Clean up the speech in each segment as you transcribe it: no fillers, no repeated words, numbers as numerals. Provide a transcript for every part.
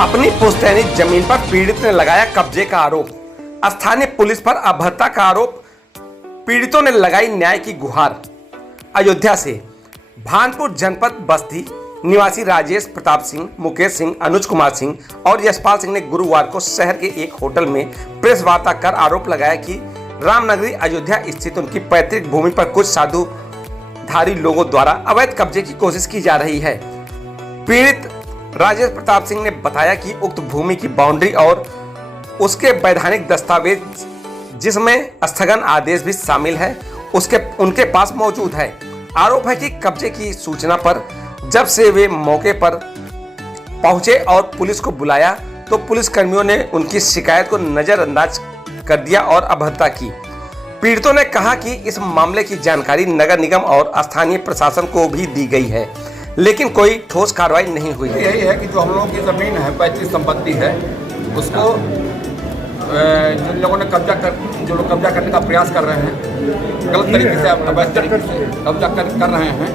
अपनी पुश्तैनी जमीन पर पीड़ित ने लगाया कब्जे का आरोप। स्थानीय पुलिस पर अभद्रता का आरोप। पीड़ितों ने लगाई न्याय की गुहार। अयोध्या से भानपुर जनपद बस्ती निवासी राजेश प्रताप सिंह, मुकेश सिंह, अनुज कुमार सिंह और यशपाल सिंह ने गुरुवार को शहर के एक होटल में प्रेस वार्ता कर आरोप लगाया कि रामनगरी अयोध्या स्थित उनकी पैतृक भूमि पर कुछ साधुधारी लोगों द्वारा अवैध कब्जे की कोशिश की जा रही है। पीड़ित राजेश प्रताप सिंह ने बताया कि उक्त भूमि की बाउंड्री और उसके वैधानिक दस्तावेज जिसमें स्थगन आदेश भी शामिल है उनके पास मौजूद है। आरोप है कि कब्जे की सूचना पर जब से वे मौके पर पहुंचे और पुलिस को बुलाया तो पुलिस कर्मियों ने उनकी शिकायत को नजरअंदाज कर दिया और अभद्रता की। पीड़ितों ने कहा कि इस मामले की जानकारी नगर निगम और स्थानीय प्रशासन को भी दी गई है, लेकिन कोई ठोस कार्रवाई नहीं हुई। यही है कि जो हम लोगों की ज़मीन है, पैतृक संपत्ति है, उसको जिन लोगों ने जो लोग कब्जा करने का प्रयास कर रहे हैं, गलत तरीके से अवैध तरीके से कब्जा कर रहे हैं,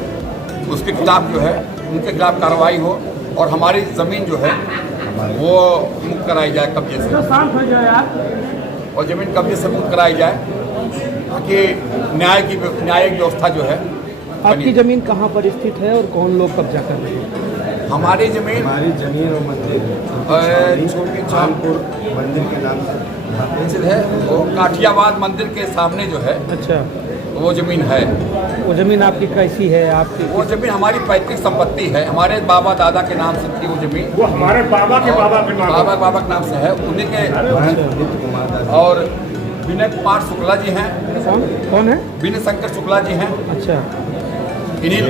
उसके खिलाफ जो है उनके खिलाफ कार्रवाई हो और हमारी ज़मीन जो है वो मुक्त कराई जाए कब्जे से, और ज़मीन कब्जे से मुक्त कराई जाए ताकि न्यायिक व्यवस्था जो है। आपकी ज़मीन कहाँ पर स्थित है और कौन लोग कब्जा कर रहे हैं? हमारी ज़मीन और मंदिर छोटी भानपुर मंदिर के नाम से है, वो काठियावाद मंदिर के सामने जो है। अच्छा, वो ज़मीन है। वो ज़मीन आपकी कैसी है? आपकी वो ज़मीन हमारी पैतृक संपत्ति है, हमारे बाबा दादा के नाम से थी वो ज़मीन। वो हमारे बाबा के नाम से है, उन्हीं के। और विनय कुमार शुक्ला जी हैं। कौन है? विनय शंकर शुक्ला जी हैं। अच्छा, इन्हीं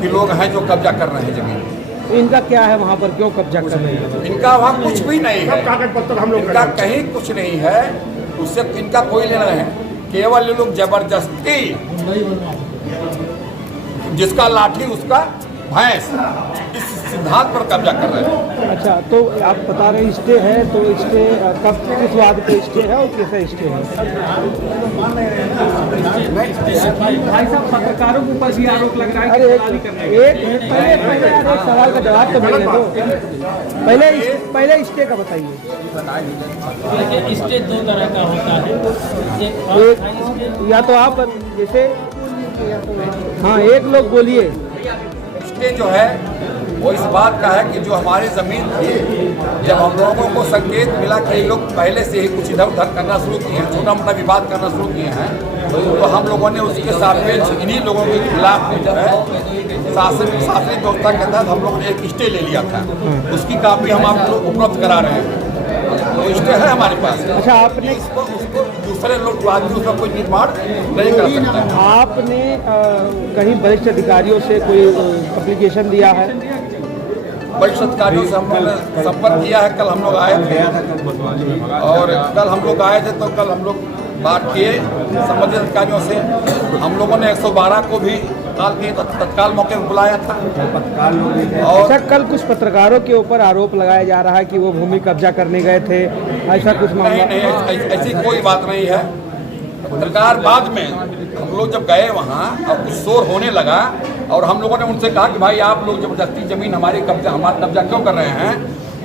के लोग हैं जो कब्जा कर रहे हैं ज़मीन। तो इनका क्या है वहाँ पर, क्यों कब्जा कर रहे हैं? इनका वहाँ कुछ भी नहीं है, कागज पत्र हम लोग इनका कहीं कुछ नहीं है, उससे इनका कोई लेना है। केवल ये लोग जबरदस्ती, जिसका लाठी उसका भैंस, इस सिद्धांत पर कब्जा कर रहे हैं। अच्छा, तो आप बता रहे हैं स्टे है, तो स्टे कब, किस वाद पे स्टे है और कैसा स्टे है? भाई साहब, पत्रकारों के ऊपर भी आरोप लग रहा है। अरे एक सवाल का जवाब तो मिलने दो। पहले स्टे का बताइए। स्टे दो तरह का होता है, एक या तो आप जैसे, हाँ, एक लोग बोलिए। स्टे जो है वो इस बात का है कि जो हमारी ज़मीन थी, जब हम लोगों को संकेत मिला कि ये लोग पहले से ही कुछ इधर उधर करना शुरू किए हैं, छोटा मोटा विवाद करना शुरू किए हैं, तो हम लोगों ने उसके सापेक्ष इन्हीं लोगों के खिलाफ जो है शासनिक व्यवस्था के तहत हम लोगों ने एक स्टे ले लिया था। उसकी कापी हम आप लोग उपलब्ध करा रहे हैं, तो स्टे है हमारे पास। अच्छा, आपने उसको दूसरे लोग आदमी उसका कोई निर्माण नहीं कर सकता। आपने कहीं वरिष्ठ अधिकारियों से कोई एप्लीकेशन दिया है? वरिष्ठ अधिकारियों से हम लोगों ने संपर्क किया है। कल हम लोग आए थे, और कल हम लोग आए थे तो कल हम लोग बात किए संबंधित अधिकारियों से। हम लोगों ने 112 को भी कॉल किए, तत्काल मौके पर बुलाया था। और अच्छा, कल कुछ पत्रकारों के ऊपर आरोप लगाया जा रहा है कि वो भूमि कब्जा करने गए थे, ऐसा कुछ मामला? नहीं, ऐसी कोई बात नहीं है। पत्रकार बाद में हम लोग जब गए वहाँ और कुछ शोर होने लगा, और हम लोगों ने उनसे कहा कि भाई आप लोग जबरदस्ती ज़मीन हमारा कब्जा क्यों कर रहे हैं?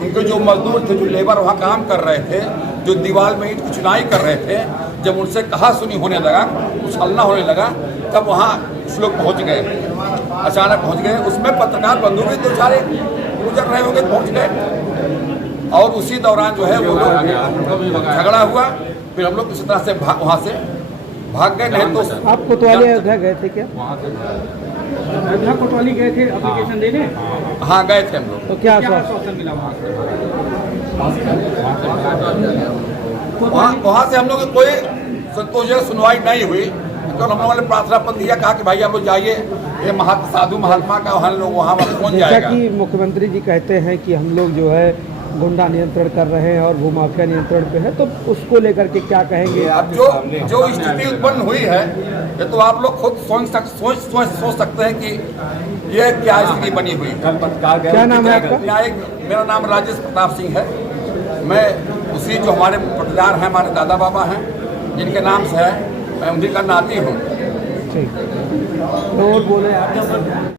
उनके जो मजदूर थे, जो लेबर वहाँ काम कर रहे थे, जो दीवार में ईंट की चुनाई कर रहे थे, जब उनसे कहा सुनी होने लगा, कुछ हल्ला होने लगा, तब वहाँ कुछ लोग पहुँच गए, अचानक पहुँच गए। उसमें पत्रकार बंधु भी दो चारे गुजर रहे होंगे, पहुँच गए, और उसी दौरान जो है वो लोग झगड़ा हुआ। फिर हम लोग इसी तरह से वहाँ से भाग गए। नहीं तो आप कोतवाली अयोध्या गए थे क्या? अयोध्या कोतवाली गए थे एप्लीकेशन देने? हाँ, गए थे हम लोग। तो क्या आश्वासन मिला वहाँ से हम लोग कोई संतोषजनक सुनवाई नहीं हुई, तो हम लोगों ने प्रार्थना पत्र दिया, कहा कि भाई आप लोग जाइए, ये साधु महात्मा का हम लोग वहाँ पहुँच जाएगा। जैसा कि मुख्यमंत्री जी कहते हैं कि हम लोग जो है गुंडा नियंत्रण कर रहे हैं और भूमाफिया नियंत्रण पे है, तो उसको लेकर के क्या कहेंगे? अब जो स्थिति उत्पन्न हुई है, ये तो आप लोग खुद सोच सकते हैं कि ये क्या स्थिति बनी हुई। क्या नाम है आपका? मेरा नाम राजेश प्रताप सिंह है। मैं उसी जो हमारे पटदार हैं, हमारे दादा बाबा हैं, जिनके नाम से है, मैं उन्हीं का नाती हूँ। ठीक, और बोले आप।